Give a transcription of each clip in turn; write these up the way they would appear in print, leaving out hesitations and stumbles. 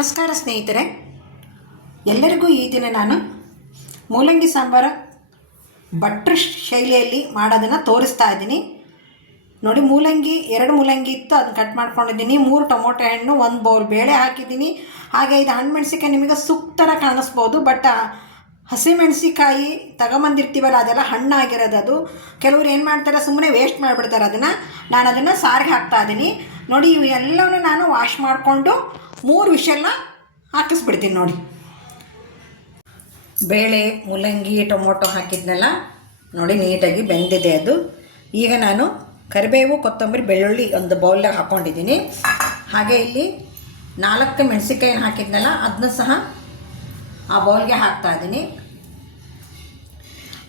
ನಮಸ್ಕಾರ ಸ್ನೇಹಿತರೆ, ಎಲ್ಲರಿಗೂ ಈ ದಿನ ನಾನು ಮೂಲಂಗಿ ಸಾಂಬಾರು ಭಟ್ರ ಶೈಲಿಯಲ್ಲಿ ಮಾಡೋದನ್ನು ತೋರಿಸ್ತಾ ಇದ್ದೀನಿ. ನೋಡಿ, ಎರಡು ಮೂಲಂಗಿ ಇತ್ತು, ಅದನ್ನು ಕಟ್ ಮಾಡ್ಕೊಂಡಿದ್ದೀನಿ. 3 ಟೊಮೊಟೊ ಹಣ್ಣು, 1 ಬೌಲ್ ಬೇಳೆ ಹಾಕಿದ್ದೀನಿ. ಹಾಗೆ ಇದು ಹಣ್ಣುಮೆಣ್ಸಿಕಾಯಿ ನಿಮಗೆ ಸುಕ್ತರ ಕಾಣಿಸ್ಬೋದು, ಬಟ್ ಹಸಿಮೆಣ್ಸಿಕಾಯಿ ತಗೊಂಬಂದಿರ್ತೀವಲ್ಲ ಅದೆಲ್ಲ ಹಣ್ಣಾಗಿರೋದು. ಅದು ಕೆಲವ್ರು ಏನು ಮಾಡ್ತಾರೆ, ಸುಮ್ಮನೆ ವೇಸ್ಟ್ ಮಾಡಿಬಿಡ್ತಾರೆ. ನಾನು ಅದನ್ನು ಸಾರಿಗೆ ಹಾಕ್ತಾಯಿದ್ದೀನಿ. ನೋಡಿ, ಇವೆಲ್ಲವೂ ನಾನು ವಾಶ್ ಮಾಡಿಕೊಂಡು 3 ವಿಷಲ್ನ ಹಾಕಿಸ್ಬಿಡ್ತೀನಿ. ನೋಡಿ, ಬೇಳೆ, ಮೂಲಂಗಿ, ಟೊಮೊಟೊ ಹಾಕಿದ್ನೆಲ್ಲ ನೋಡಿ ನೀಟಾಗಿ ಬೆಂದಿದೆ ಅದು. ಈಗ ನಾನು ಕರಿಬೇವು, ಕೊತ್ತಂಬರಿ, ಬೆಳ್ಳುಳ್ಳಿ ಒಂದು ಬೌಲ್ನಾಗ ಹಾಕ್ಕೊಂಡಿದ್ದೀನಿ. ಹಾಗೆ ಇಲ್ಲಿ 4 ಮೆಣಸಿನ್ಕಾಯಿನ ಹಾಕಿದ್ನಲ್ಲ ಅದನ್ನು ಸಹ ಆ ಬೌಲ್ಗೆ ಹಾಕ್ತಾಯಿದ್ದೀನಿ.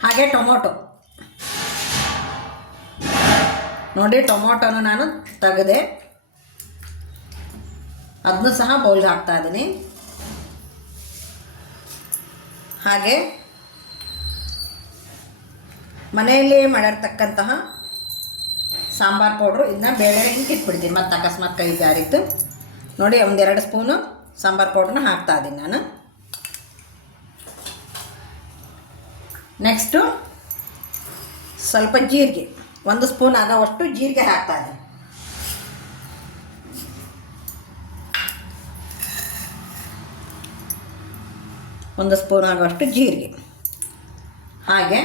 ಹಾಗೆ ಟೊಮೊಟೊ ನೋಡಿ, ಟೊಮೊಟೊನ ನಾನು ತೆಗೆದೆ, ಅದನ್ನು ಸಹ ಬೌಲ್ಗೆ ಹಾಕ್ತಾಯಿದ್ದೀನಿ. ಹಾಗೆ ಮನೆಯಲ್ಲಿ ಮಾಡಿರ್ತಕ್ಕಂತಹ ಸಾಂಬಾರು ಪೌಡ್ರು, ಇದನ್ನ ಬೇಳೆ ಹಿಂಗಿಟ್ಬಿಡ್ತೀನಿ. ಮತ್ತು ಅಕಸ್ಮಾತ್ ಕೈ ಜಾರಿತ್ತು ನೋಡಿ, 1-2 ಸ್ಪೂನು ಸಾಂಬಾರು ಪೌಡ್ರನ್ನ ಹಾಕ್ತಾಯಿದ್ದೀನಿ ನಾನು. ನೆಕ್ಸ್ಟು ಸ್ವಲ್ಪ ಜೀರಿಗೆ, 1 ಸ್ಪೂನ್ ಆಗೋವಷ್ಟು ಜೀರಿಗೆ ಹಾಕ್ತಾಯಿದ್ದೀನಿ. ಒಂದು ಸ್ಪೂನ್ ಆಗುವಷ್ಟು ಜೀರಿಗೆ. ಹಾಗೆ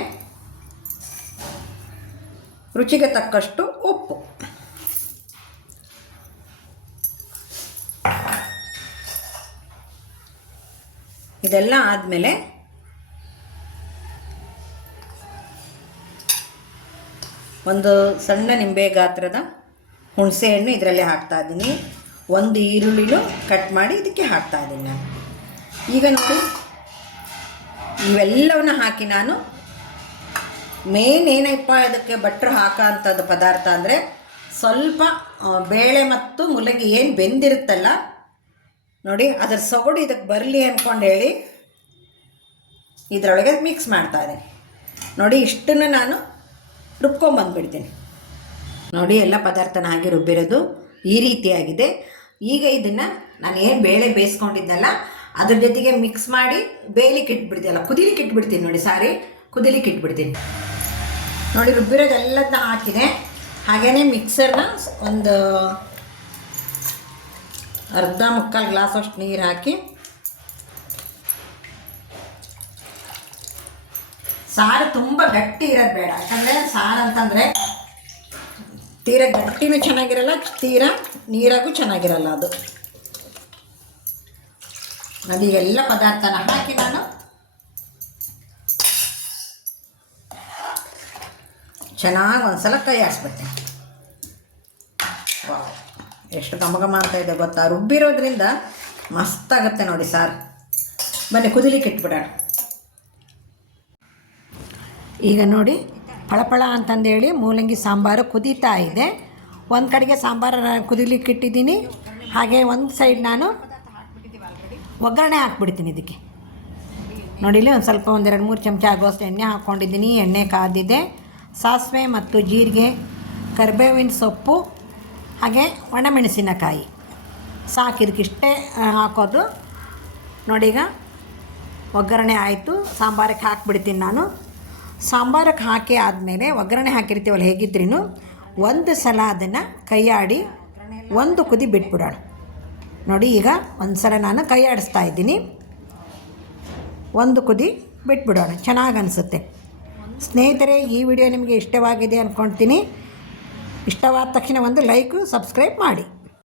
ರುಚಿಗೆ ತಕ್ಕಷ್ಟು ಉಪ್ಪು. ಇದೆಲ್ಲ ಆದಮೇಲೆ ಒಂದು ಸಣ್ಣ ನಿಂಬೆ ಗಾತ್ರದ ಹುಣಸೆ ಹಣ್ಣು ಇದರಲ್ಲೇ ಹಾಕ್ತಾಯಿದ್ದೀನಿ. 1 ಈರುಳ್ಳಿನೂ ಕಟ್ ಮಾಡಿ ಇದಕ್ಕೆ ಹಾಕ್ತಾಯಿದ್ದೀನಿ ನಾನು. ಈಗ ನೋಡಿ, ಇವೆಲ್ಲವನ್ನ ಹಾಕಿ ನಾನು ಮೇನ್ ಏನಪ್ಪ ಇದಕ್ಕೆ ಭಟ್ರು ಹಾಕೋ ಅಂಥದ್ದು ಪದಾರ್ಥ ಅಂದರೆ, ಸ್ವಲ್ಪ ಬೇಳೆ ಮತ್ತು ಮೂಲಂಗಿ ಏನು ಬೆಂದಿರುತ್ತಲ್ಲ ನೋಡಿ, ಅದರ ಸೊಗಡು ಇದಕ್ಕೆ ಬರಲಿ ಅಂದ್ಕೊಂಡು ಹೇಳಿ ಇದರೊಳಗೆ ಮಿಕ್ಸ್ ಮಾಡ್ತಾಯಿದ್ದೀನಿ. ನೋಡಿ, ಇಷ್ಟನ್ನು ನಾನು ರುಬ್ಕೊಂಬಂದ್ಬಿಡ್ತೀನಿ. ನೋಡಿ, ಎಲ್ಲ ಪದಾರ್ಥನ ಹಾಗೆ ರುಬ್ಬಿರೋದು ಈ ರೀತಿಯಾಗಿದೆ. ಈಗ ಇದನ್ನು ನಾನು ಏನು ಬೇಳೆ ಬೇಯಿಸ್ಕೊಂಡಿದ್ದೆನಲ್ಲ ಅದ್ರ ಜೊತೆಗೆ ಮಿಕ್ಸ್ ಮಾಡಿ ಬೇಯಲಿಕ್ಕೆ ಇಟ್ಬಿಡ್ತೀನಲ್ಲ, ಕುದಿಲಿಕ್ಕೆ ಇಟ್ಬಿಡ್ತೀನಿ. ನೋಡಿ, ಕುದಿಲಿಕ್ಕೆ ಇಟ್ಬಿಡ್ತೀನಿ. ನೋಡಿ, ರುಬ್ಬಿರೋದೆಲ್ಲದನ್ನ ಹಾಕಿದೆ. ಹಾಗೆಯೇ ಮಿಕ್ಸರ್ನ ಒಂದು ಅರ್ಧ-ಮುಕ್ಕಾಲು ಗ್ಲಾಸ್ ಅಷ್ಟು ನೀರು ಹಾಕಿ, ಸಾರು ತುಂಬ ಗಟ್ಟಿ ಇರೋದು ಬೇಡ. ಯಾಕಂದರೆ ಸಾರು ಅಂತಂದರೆ ತೀರಾ ಗಟ್ಟಿನೂ ಚೆನ್ನಾಗಿರಲ್ಲ, ತೀರಾ ನೀರಾಗೂ ಚೆನ್ನಾಗಿರಲ್ಲ ಅದು. ನೋಡಿ, ಎಲ್ಲ ಪದಾರ್ಥನ ಹಾಕಿ ನಾನು ಚೆನ್ನಾಗಿ ಒಂದ್ಸಲ ಕೈ ಆಡಿಸ್ಬಿಡ್ತೇನೆ. ವಾವ್, ಎಷ್ಟು ಘಮ ಅಂತ ಇದೆ ಗೊತ್ತಾ? ರುಬ್ಬಿರೋದ್ರಿಂದ ಮಸ್ತಾಗುತ್ತೆ ನೋಡಿ ಸಾರು. ಬನ್ನಿ ಕುದಿಲಿಕ್ಕೆ ಇಟ್ಬಿಡೋಣ. ಈಗ ನೋಡಿ, ಫಳಫಳ ಅಂತಂದೇಳಿ ಮೂಲಂಗಿ ಸಾಂಬಾರು ಕುದೀತಾ ಇದೆ. ಒಂದು ಕಡೆಗೆ ಸಾಂಬಾರು ಕುದಿಲಿಕ್ಕೆ ಇಟ್ಟಿದ್ದೀನಿ. ಹಾಗೆ ಒಂದು ಸೈಡ್ ನಾನು ಒಗ್ಗರಣೆ ಹಾಕ್ಬಿಡ್ತೀನಿ ಇದಕ್ಕೆ. ನೋಡಿ, ಇಲ್ಲಿ ಒಂದು ಸ್ವಲ್ಪ 1-2-3 ಚಮಚ ಆಗೋಷ್ಟು ಎಣ್ಣೆ ಹಾಕ್ಕೊಂಡಿದ್ದೀನಿ. ಎಣ್ಣೆ ಕಾದಿದೆ. ಸಾಸಿವೆ ಮತ್ತು ಜೀರಿಗೆ, ಕರಿಬೇವಿನ ಸೊಪ್ಪು, ಹಾಗೆ ಒಣಮೆಣಸಿನಕಾಯಿ ಸಾಕು. ಇದಕ್ಕಿಷ್ಟೇ ಹಾಕೋದು. ನೋಡಿ, ಈಗ ಒಗ್ಗರಣೆ ಆಯಿತು. ಸಾಂಬಾರಕ್ಕೆ ಹಾಕಿಬಿಡ್ತೀನಿ ನಾನು. ಸಾಂಬಾರಕ್ಕೆ ಹಾಕಿ ಆದಮೇಲೆ ಒಗ್ಗರಣೆ ಹಾಕಿರ್ತೀವಲ್ಲ, ಹೇಗಿದ್ರೂ ಒಂದು ಸಲ ಅದನ್ನು ಕೈಯಾಡಿ ಒಂದು ಕುದಿ ಬಿಟ್ಬಿಡೋಣ. ನೋಡಿ, ಈಗ ಒಂದು ಸಲ ನಾನು ಕೈ ಆಡಿಸ್ತಾ ಇದ್ದೀನಿ. ಒಂದು ಕುದಿ ಬಿಟ್ಬಿಡೋಣ, ಚೆನ್ನಾಗಿ ಅನಿಸುತ್ತೆ. ಸ್ನೇಹಿತರೆ, ಈ ವಿಡಿಯೋ ನಿಮಗೆ ಇಷ್ಟವಾಗಿದೆ ಅಂದ್ಕೊಳ್ತೀನಿ. ಇಷ್ಟವಾದ ತಕ್ಷಣ ಒಂದು ಲೈಕು, ಸಬ್ಸ್ಕ್ರೈಬ್ ಮಾಡಿ.